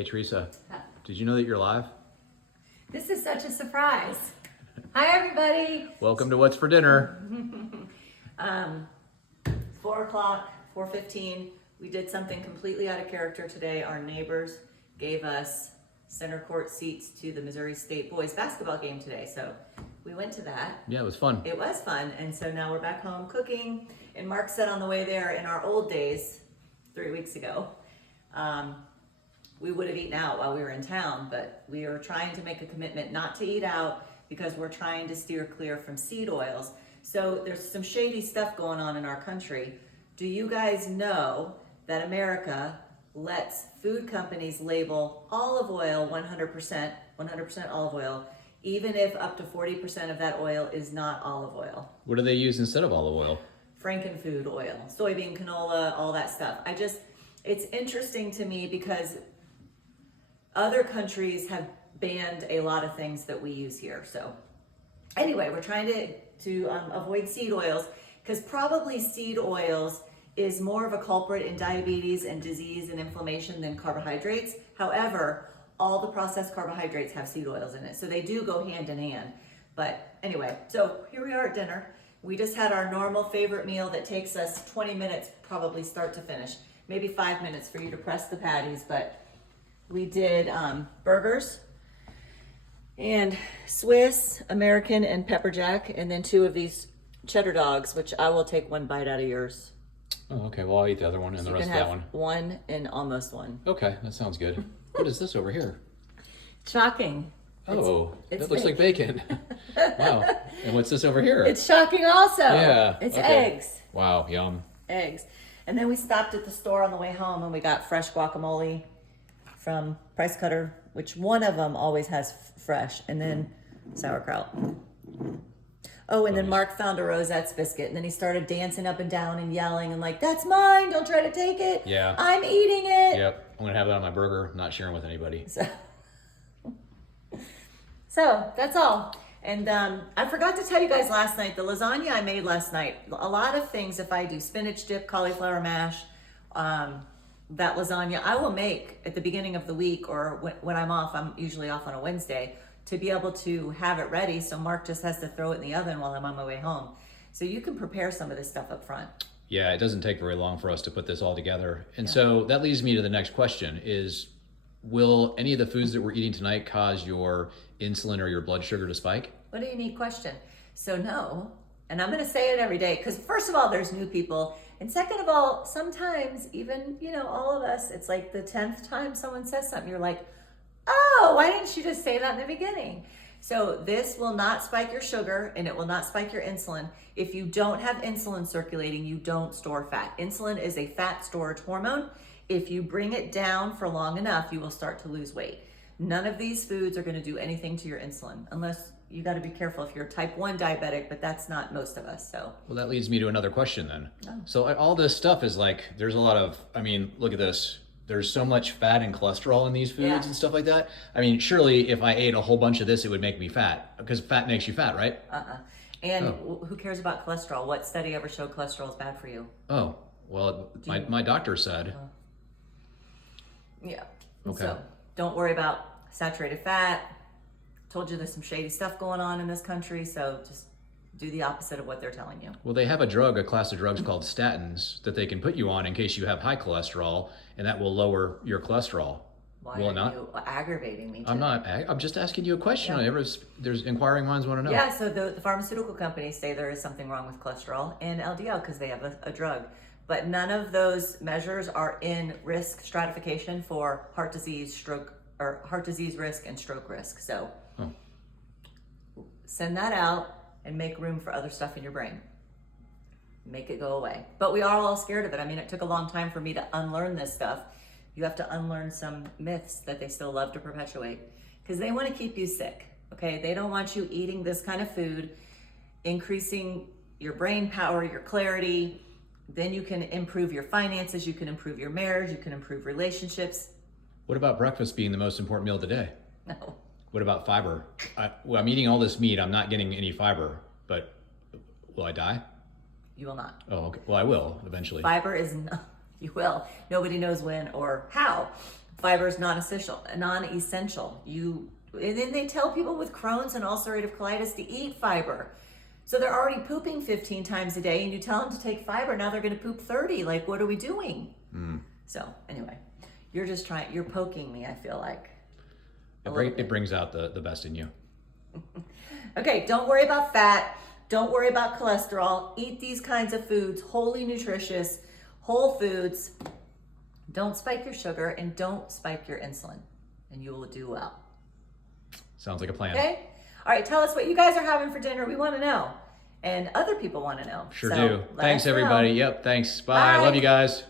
Hey Teresa, did you know that you're live? This is such a surprise. Hi everybody. Welcome to What's for Dinner. 4 o'clock, 4:15. We did something completely out of character today. Our neighbors gave us center court seats to the Missouri State boys basketball game today. So we went to that. Yeah, it was fun. It was fun. And so now we're back home cooking. And Mark said on the way there, in our old days, 3 weeks ago, we would have eaten out while we were in town, but we are trying to make a commitment not to eat out because we're trying to steer clear from seed oils. So there's some shady stuff going on in our country. Do you guys know that America lets food companies label olive oil 100% olive oil, even if up to 40% of that oil is not olive oil? What do they use instead of olive oil? Frankenfood oil, soybean, canola, all that stuff. It's interesting to me because other countries have banned a lot of things that we use here. So anyway, we're trying to avoid seed oils because probably seed oils is more of a culprit in diabetes and disease and inflammation than carbohydrates. However, all the processed carbohydrates have seed oils in it. So they do go hand in hand. But anyway, so here we are at dinner. We just had our normal favorite meal that takes us 20 minutes, probably start to finish. Maybe 5 minutes for you to press the patties, but we did burgers and Swiss, American, and pepper jack, and then 2 of these cheddar dogs, which I will take 1 bite out of yours. Oh, okay. Well, I'll eat the other one and the rest of that one. One and almost one. Okay, that sounds good. What is this over here? Shocking. Oh, it's that looks like bacon. Wow. And what's this over here? It's shocking also. Yeah. It's okay. eggs. Wow, yum. Eggs. And then we stopped at the store on the way home and we got fresh guacamole from Price Cutter, which one of them always has fresh, and then sauerkraut. Oh, and then Mark found a Rosette's biscuit, and then he started dancing up and down and yelling and like, "That's mine! Don't try to take it! Yeah. I'm eating it!" Yep. I'm gonna have that on my burger. Not sharing with anybody. So that's all. And I forgot to tell you guys last night, the lasagna I made last night, a lot of things, if I do spinach dip, cauliflower mash, that lasagna I will make at the beginning of the week, or when I'm off. I'm usually off on a Wednesday, to be able to have it ready. So Mark just has to throw it in the oven while I'm on my way home. So you can prepare some of this stuff up front. Yeah, it doesn't take very long for us to put this all together. And so that leads me to the next question is, will any of the foods that we're eating tonight cause your insulin or your blood sugar to spike? What a unique question. So no, and I'm going to say it every day because first of all, there's new people. And second of all, sometimes even, all of us, it's like the 10th time someone says something, you're like, oh, why didn't you just say that in the beginning? So this will not spike your sugar and it will not spike your insulin. If you don't have insulin circulating, you don't store fat. Insulin is a fat storage hormone. If you bring it down for long enough, you will start to lose weight. None of these foods are going to do anything to your insulin, unless you got to be careful if you're type 1 diabetic, but that's not most of us. So, well, that leads me to another question then. Oh. So all this stuff is like, there's a lot of, look at this. There's so much fat and cholesterol in these foods and stuff like that. Surely if I ate a whole bunch of this, it would make me fat, because fat makes you fat, right? And who cares about cholesterol? What study ever showed cholesterol is bad for you? Oh, well, my doctor said. Yeah. Okay. So don't worry about saturated fat. Told you there's some shady stuff going on in this country, so just do the opposite of what they're telling you. Well, they have a class of drugs called statins that they can put you on in case you have high cholesterol, and that will lower your cholesterol. Why will are it not? you aggravating me? I'm not. I'm just asking you a question. Yeah. There's inquiring minds want to know. Yeah, so the pharmaceutical companies say there is something wrong with cholesterol and LDL because they have a drug. But none of those measures are in risk stratification for heart disease, stroke, or heart disease risk and stroke risk. So send that out and make room for other stuff in your brain. Make it go away. But we are all scared of it. It took a long time for me to unlearn this stuff. You have to unlearn some myths that they still love to perpetuate because they want to keep you sick. Okay, they don't want you eating this kind of food, increasing your brain power, your clarity. Then you can improve your finances, you can improve your marriage, you can improve relationships. What about breakfast being the most important meal of the day? No. What about fiber? I'm eating all this meat. I'm not getting any fiber, but will I die? You will not. Oh, okay. Well, I will eventually. Fiber is, you will. Nobody knows when or how. Fiber is non-essential. And then they tell people with Crohn's and ulcerative colitis to eat fiber. So they're already pooping 15 times a day, and you tell them to take fiber. Now they're going to poop 30. Like, what are we doing? So anyway, you're poking me, I feel like. It brings out the best in you. Okay, don't worry about fat. Don't worry about cholesterol. Eat these kinds of foods, wholly nutritious, whole foods. Don't spike your sugar and don't spike your insulin, and you will do well. Sounds like a plan. Okay? All right, tell us what you guys are having for dinner. We want to know. And other people want to know. Sure So do. Thanks, let us know. everybody. Yep, thanks. Bye. Bye. Love you guys.